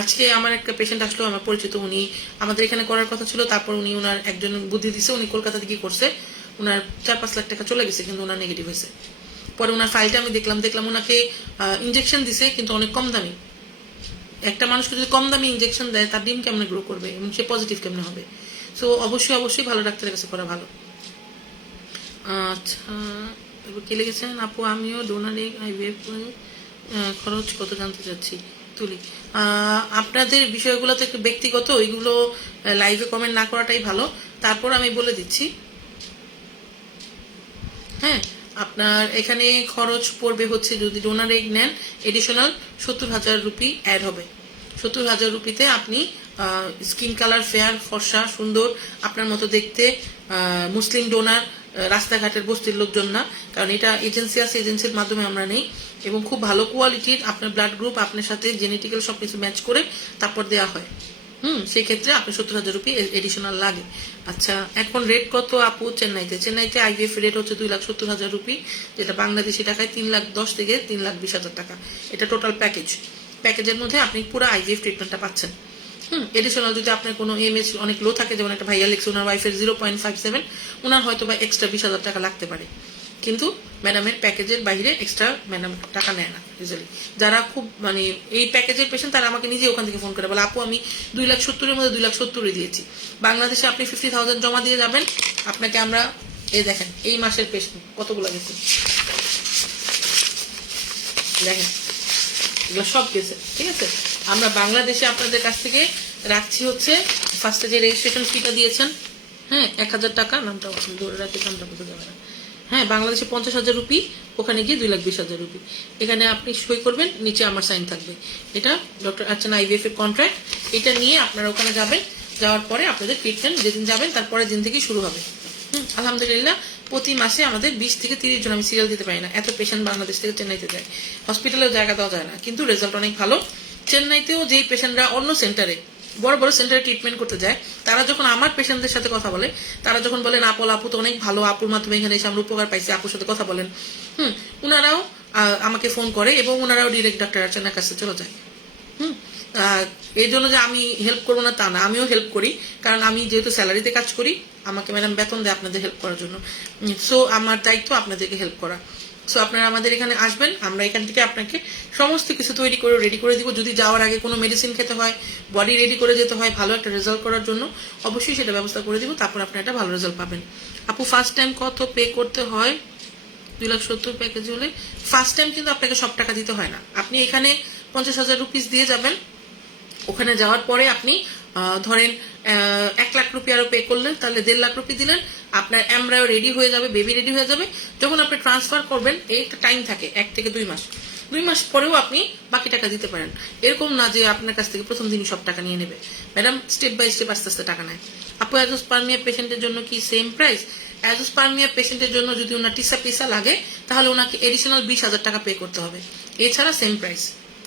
আজকে আমার একটা পেশেন্ট আসলো, আমার পরিচিত, উনি আমাদের এখানে করার কথা ছিল, তারপর উনি ওনার একজন বুদ্ধি দিছে, উনি কলকাতাতে কি করছে, ওনার 4-5 লাখ টাকা চলে গেছে, কিন্তু ওনার নেগেটিভ হয়েছে। পরে ওনার ফাইলটা আমি দেখলাম ওনাকে ইনজেকশন দিছে, কিন্তু অনেক কম দামি। একটা মানুষকে যদি কম দামি ইনজেকশন দেয়, তার ডিম কেমনে গ্রো করবে এবং সে পজিটিভ কেমনে হবে? সো অবশ্যই ভালো ডাক্তারের কাছে করা ভালো। আচ্ছা, এবার কে লিখেছেন, আপু আমিও ডোনার এগ IVF করে খরচ কত জানতে চাচ্ছি, তুলি। আপনাদের বিষয়গুলো তো একটু ব্যক্তিগত, ওইগুলো লাইভে কমেন্ট না করাটাই ভালো। তারপর আমি বলে দিচ্ছি, হ্যাঁ, আপনার এখানে খরচ পড়বে হচ্ছে, যদি ডোনার এগ নেন এডিশনাল 70,000 রুপি অ্যাড হবে। 70,000 রুপিতে আপনি স্কিন কালার ফেয়ার, ফর্সা, সুন্দর, আপনার মতো দেখতে মুসলিম ডোনার, রাস্তাঘাটের বস্তির লোকজন না, কারণ এটা এজেন্সি আছে, এজেন্সির মাধ্যমে আমরা নেই, এবং খুব ভালো কোয়ালিটির আপনার ব্লাড গ্রুপ আপনার সাথে জেনেটিক্যাল সবকিছু ম্যাচ করে তারপর দেওয়া হয়। সেই ক্ষেত্রে আপনার 70,000 রুপি এডিশনাল লাগে। আচ্ছা, এখন রেট কত আপু চেন্নাইতে IVF রেট হচ্ছে 2,70,000 রুপি, যেটা বাংলাদেশি টাকায় 3,10,000 থেকে 3,20,000 টাকা। এটা টোটাল প্যাকেজের মধ্যে আপনি পুরো IVF ট্রিটমেন্টটা পাচ্ছেন। এডিশনাল যদি আপনার কোনো AMH অনেক লো থাকে, যেমন একটা ভাইয়া লিখছে ওনার ওয়াইফের 0.57, ওনার হয়তো বা এক্সট্রা 20,000 টাকা লাগতে পারে, কিন্তু ম্যাডামের প্যাকেজের বাইরে এক্সট্রা ম্যাডাম টাকা নেয় না ইউজুয়ালি। যারা খুব মানে এই প্যাকেজের পেশেন্ট, তারা আমাকে নিজে ওখান থেকে ফোন করে বলে, আপু আমি 2,70,000-এর মধ্যে 2,70,000 দিয়েছি, বাংলাদেশে আপনি 50,000 জমা দিয়ে যাবেন, আপনাকে আমরা এই দেখেন এই মাসের পেশেন্ট কতগুলো গেছে, দেখেন এগুলো সব গেছে, ঠিক আছে। আমরা বাংলাদেশে আপনাদের কাছ থেকে রাখছি হচ্ছে, ফার্স্টে যে রেজিস্ট্রেশন ফিটা দিয়েছেন, হ্যাঁ 1,000 টাকা, নামটা ধরে রাখি, নামটা বোঝা যাবে না, হ্যাঁ বাংলাদেশে 50,000 রুপি, ওখানে গিয়ে 2,20,000 রুপি। এখানে আপনি সই করবেন, নিচে আমার সাইন থাকবে, এটা ডক্টর আর্চনা IVF এর কন্ট্রাক্ট। এটা নিয়ে আপনারা ওখানে যাবেন, যাওয়ার পরে আপনাদের ট্রিটমেন্ট যেদিন যাবেন তারপরের দিন থেকে শুরু হবে। আলহামদুলিল্লাহ প্রতি মাসে আমাদের 20 থেকে 30 জন, আমি সিরিয়াল দিতে পারি না, এত পেশেন্ট বাংলাদেশ থেকে চেন্নাইতে যায়, হসপিটালেও জায়গা দেওয়া যায় না, কিন্তু রেজাল্ট অনেক ভালো। চেন্নাইতেও যেই পেশেন্টরা অন্য সেন্টারে বড় বড় সেন্টারে ট্রিটমেন্ট করতে যায়, তারা যখন আমার পেশেন্টদের সাথে কথা বলে, তারা যখন বলেন আপু তো অনেক ভালো, আপুর মাধ্যমে এখানে এসে আমরা উপকার পাইছি, আপুর সাথে কথা বলেন, উনারাও আমাকে ফোন করে এবং উনারাও ডিরেক্ট ডাক্তার আর্চনার কাছে চলে যায়। এই জন্য যে আমি হেল্প করবো না তা না, আমিও হেল্প করি, কারণ আমি যেহেতু স্যালারিতে কাজ করি, আমাকে ম্যাডাম বেতন দেয় আপনাদের হেল্প করার জন্য। সো আমার দায়িত্ব আপনাদেরকে হেল্প করা। সো আপনারা আমাদের এখানে আসবেন, আমরা এখান থেকে আপনাকে সমস্ত কিছু তৈরি করে রেডি করে দিব। যদি যাওয়ার আগে কোনো মেডিসিন খেতে হয়, বডি রেডি করে যেতে হয় ভালো একটা রেজাল্ট করার জন্য, অবশ্যই সেটা ব্যবস্থা করে দিব, তারপর আপনি একটা ভালো রেজাল্ট পাবেন। আপু ফার্স্ট টাইম কত পে করতে হয়? 2,70,000 প্যাকেজ হলে ফার্স্ট টাইম কিন্তু আপনাকে সব টাকা দিতে হয় না। আপনি এখানে 50,000 রুপিস দিয়ে যাবেন, ওখানে যাওয়ার পরে আপনি ধরেন 1 লাখ রুপি আরো পে করলেন, তাহলে 1.5 লাখ রুপি দিলেন, আপনার এমব্রায়ো রেডি হয়ে যাবে, বেবি রেডি হয়ে যাবে। যখন আপনি ট্রান্সফার করবেন, এই একটা টাইম থাকে 1 থেকে 2 মাস, 2 মাস পরেও আপনি বাকি টাকা দিতে পারেন। এরকম না যে আপনার কাছ থেকে প্রথম দিনই সব টাকা নিয়ে নেবে, ম্যাডাম স্টেপ বাই স্টেপ আস্তে আস্তে টাকা নেয়। আপু অ্যাজোস্পার্মিয়া পেশেন্টের জন্য কি সেম প্রাইস? অ্যাজোস্পার্মিয়া পেশেন্টের জন্য যদি ওনার টিসা পিসা লাগে, তাহলে ওনাকে এডিশনাল 20,000 টাকা পে করতে হবে, এছাড়া সেম প্রাইস,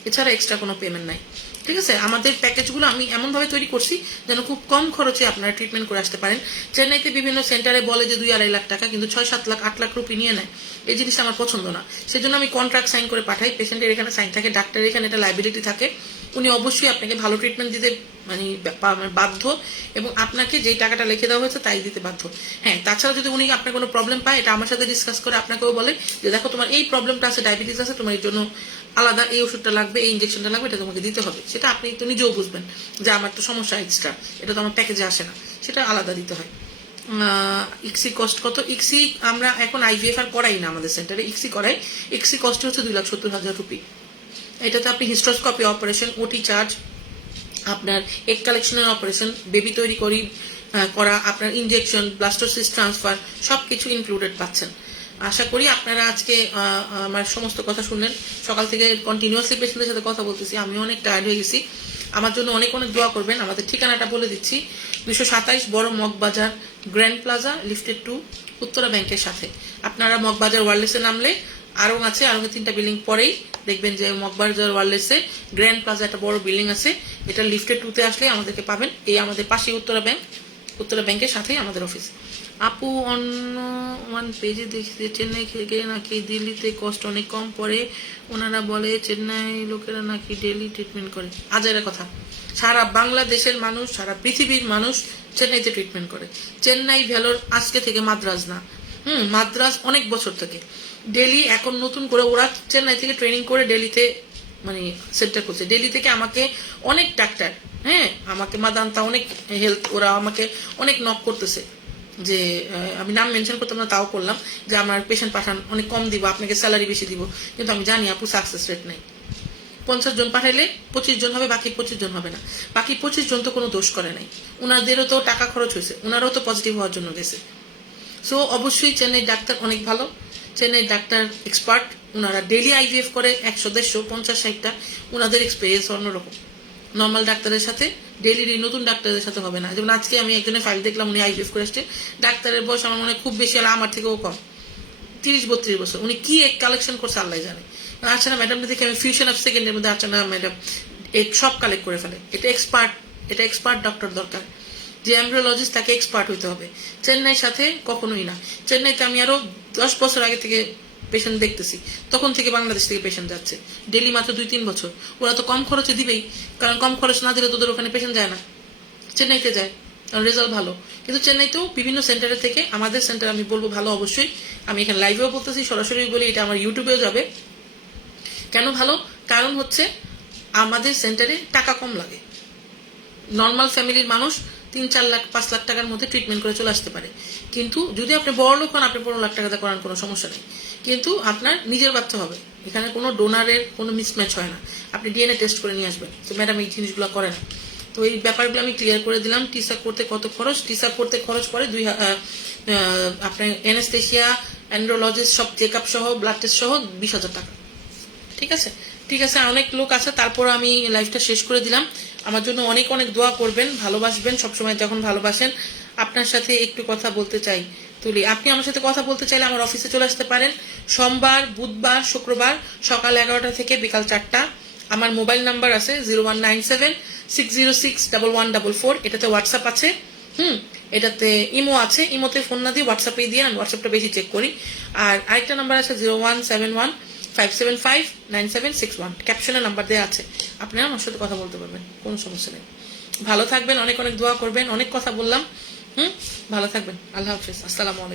এছাড়া এক্সট্রা কোনো পেমেন্ট নাই। ঠিক আছে, আমাদের প্যাকেজগুলো আমি এমনভাবে তৈরি করছি যেন খুব কম খরচে আপনারা ট্রিটমেন্ট করে আসতে পারেন। চেন্নাইতে বিভিন্ন সেন্টারে বলে যে 2-2.5 লাখ টাকা, কিন্তু 6-7 লাখ 8 লাখ রুপি নিয়ে নেয়। এই জিনিসটা আমার পছন্দ না, সেজন্য আমি কন্ট্রাক্ট সাইন করে পাঠাই। পেশেন্টের এখানে সাইন থাকে, ডাক্তারের এখানে এটা লাইবিলিটি থাকে, উনি অবশ্যই আপনাকে ভালো ট্রিটমেন্ট দিতে বাধ্য, এবং আপনাকে যেই টাকাটা লিখে দেওয়া হয়েছে তাই দিতে বাধ্য। হ্যাঁ, তাছাড়া যদি উনি আপনার কোনো প্রবলেম পায়, এটা আমার সাথে ডিসকাস করে আপনাকেও বলে যে দেখো তোমার এই প্রবলেমটা আছে, ডায়াবেটিস আছে, তোমার এর জন্য আলাদা এই ওষুধটা লাগবে, এই ইঞ্জেকশনটা লাগবে, এটা তোমাকে দিতে হবে। সেটা আপনি তো নিজেও বুঝবেন যে আমার তো সমস্যা এক্সট্রা, এটা তো আমার প্যাকেজে আসে না, সেটা আলাদা দিতে হয়। ইক্সি কস্ট কত? ইক্সি আমরা এখন আইভিএফ আর করাই না আমাদের সেন্টারে, ইক্সি করাই। ইক্সি কস্ট হচ্ছে 2,70,000 রুপি। এটাতে আপনি হিস্ট্রোস্কোপি অপারেশন, ওটি চার্জ, আপনার এগ কালেকশনের অপারেশন, বেবি তৈরি করা, আপনার ইনজেকশন, ব্লাস্টোসিস ট্রান্সফার, সবকিছু ইনক্লুডেড পাচ্ছেন। আশা করি আপনারা আজকে আমার সমস্ত কথা শুনলেন। সকাল থেকে কন্টিনিউয়াসলি পেশেন্টের সাথে কথা বলতেছি, আমিও অনেক টায়ার্ড হয়ে গেছি। আমার জন্য অনেক অনেক দোয়া করবেন। আমাদের ঠিকানাটা বলে দিচ্ছি, 227 বড় Moghbazar, grand plaza, lifted 2, Uttara ব্যাংকের সাথে। আপনারা মগবাজার ওয়ারলেসে নামলে আরং আছে, আরঙের 3টা বিল্ডিং পরেই দেখবেন যে মগবাজার ওয়ারলেসে গ্র্যান্ড প্লাজা একটা বড় বিল্ডিং আছে, এটা লিফটেড 2তে আসলে আমাদেরকে পাবেন। এই আমাদের পাশেই উত্তরা ব্যাংক, উত্তরা ব্যাংকের সাথেই আমাদের অফিস। আপু অন্য ওয়ান পেজে দেখছি চেন্নাই থেকে নাকি দিল্লিতে কষ্ট অনেক কম পড়ে, ওনারা বলে চেন্নাই লোকেরা নাকি ডেলি ট্রিটমেন্ট করে। আজের কথা, সারা বাংলাদেশের মানুষ, সারা পৃথিবীর মানুষ চেন্নাইতে ট্রিটমেন্ট করে। চেন্নাই ভেলোর আজকে থেকে মাদ্রাজ না, মাদ্রাজ অনেক বছর থেকে। ডেলি এখন নতুন করে ওরা চেন্নাই থেকে ট্রেনিং করে ডেলিতে মানে সেন্টার করছে। ডেলি থেকে আমাকে অনেক ডাক্তার, হ্যাঁ আমাকে মাদান্তা অনেক হেলথ, ওরা আমাকে অনেক নক করতেছে যে আমি নাম মেনশন করতাম না, তাও করলাম যে আমার পেশেন্ট পাঠান, অনেক কম দিব, আপনাকে স্যালারি বেশি দিব। কিন্তু আমি জানি আপু সাকসেস রেট নাই। 50 জন পাঠাইলে 25 জন হবে, বাকি 25 জন হবে না। বাকি 25 জন তো কোনো দোষ করে নাই, উনাদেরও তো টাকা খরচ হয়েছে, উনারও তো পজিটিভ হওয়ার জন্য গেছে। সো অবশ্যই চেন্নাইয়ের ডাক্তার অনেক ভালো, চেন্নাইয়ের ডাক্তার এক্সপার্ট, উনারা ডেলি আইভিএফ করে 100-150 50-60টা, উনাদের এক্সপিরিয়েন্স অন্যরকম। নর্মাল ডাক্তারের সাথে ডেলির নতুন ডাক্তারের সাথে হবে না। যেমন আজকে আমি একজনের ফাইল দেখলাম, উনি আইভিএফ করে আসছে, ডাক্তারের বয়স আমার মনে হয় খুব বেশি হলে আমার থেকেও কম, 30-32 বছর। উনি কি এক কালেকশন করছে আল্লাহ জানে। আচ্ছা না ম্যাডাম দেখে আমি ফিউশন অফ সেকেন্ডের মধ্যে, আচ্ছা না ম্যাডাম সব কালেক্ট করে ফেলে। এটা এক্সপার্ট ডক্টর দরকার, যে এমব্রিওলজিস্ট তাকে এক্সপার্ট হইতে হবে। চেন্নাইয়ের সাথে কখনোই না। চেন্নাইতে আমি আরো 10 বছর আগে থেকে পেশেন্ট দেখতেছি, তখন থেকে বাংলাদেশ থেকে পেশেন্ট যাচ্ছে ডেলি মাত্র 2-3 বছর। ওরা তো কম খরচে দিবেই, কারণ কম খরচ না দিলে তোদের ওখানে পেশেন্ট যায় না, চেন্নাইতে যায়, কারণ রেজাল্ট ভালো। কিন্তু চেন্নাইতেও বিভিন্ন সেন্টারের থেকে আমাদের সেন্টার আমি বলবো ভালো। অবশ্যই আমি এখানে লাইভেও বলতেছি, সরাসরি বলি, এটা আমার ইউটিউবেও যাবে। কেন ভালো? কারণ হচ্ছে আমাদের সেন্টারে টাকা কম লাগে। নর্মাল ফ্যামিলির মানুষ 3-4 লাখ 5 লাখ টাকার মধ্যে ট্রিটমেন্ট করে চলে আসতে পারে। কিন্তু যদি আপনি বড় লোক হন, আপনি 15 লাখ টাকাতে করান, কোনো সমস্যা নেই। কিন্তু আপনার নিজের বাচ্চা হবে, এখানে কোনো ডোনারের কোনো মিসম্যাচ হয় না। আপনি ডিএনএ টেস্ট করে নিয়ে আসবেন। তো ম্যাডাম এই জিনিসগুলো করে না, তো এই ব্যাপারগুলো আমি ক্লিয়ার করে দিলাম। টিসা করতে কত খরচ? টিসা করতে খরচ পড়ে আপনার অ্যানেস্থেশিয়া, অ্যান্ড্রোলজিস্ট সব চেক আপ সহ, ব্লাড টেস্ট সহ 20,000 টাকা। ঠিক আছে, ঠিক আছে, অনেক লোক আছে, তারপর আমি লাইফটা শেষ করে দিলাম। আমার জন্য অনেক অনেক দোয়া করবেন, ভালোবাসবেন সবসময়, যখন ভালোবাসেন। আপনার সাথে একটু কথা বলতে চাই তুলি, আপনি আমার সাথে কথা বলতে চাইলে আমার অফিসে চলে আসতে পারেন। সোমবার, বুধবার, শুক্রবার সকাল 11টা থেকে বিকাল 4টা। আমার মোবাইল নাম্বার আছে 0197606114, এটাতে হোয়াটসঅ্যাপ আছে। এটাতে ইমো আছে, ইমোতে ফোন না দিয়ে হোয়াটসঅ্যাপে দিয়ে, আমি হোয়াটসঅ্যাপটা বেশি চেক করি। আর আরেকটা নাম্বার আছে 0171575971, ক্যাপশনের নাম্বার দেওয়া আছে, আপনারা আমার সাথে কথা বলতে পারবেন, কোনো সমস্যা নেই। ভালো থাকবেন, অনেক অনেক দোয়া করবেন, অনেক কথা বললাম। ভালো থাকবেন, আল্লাহ হাফিজ, আসসালামু আলাইকুম।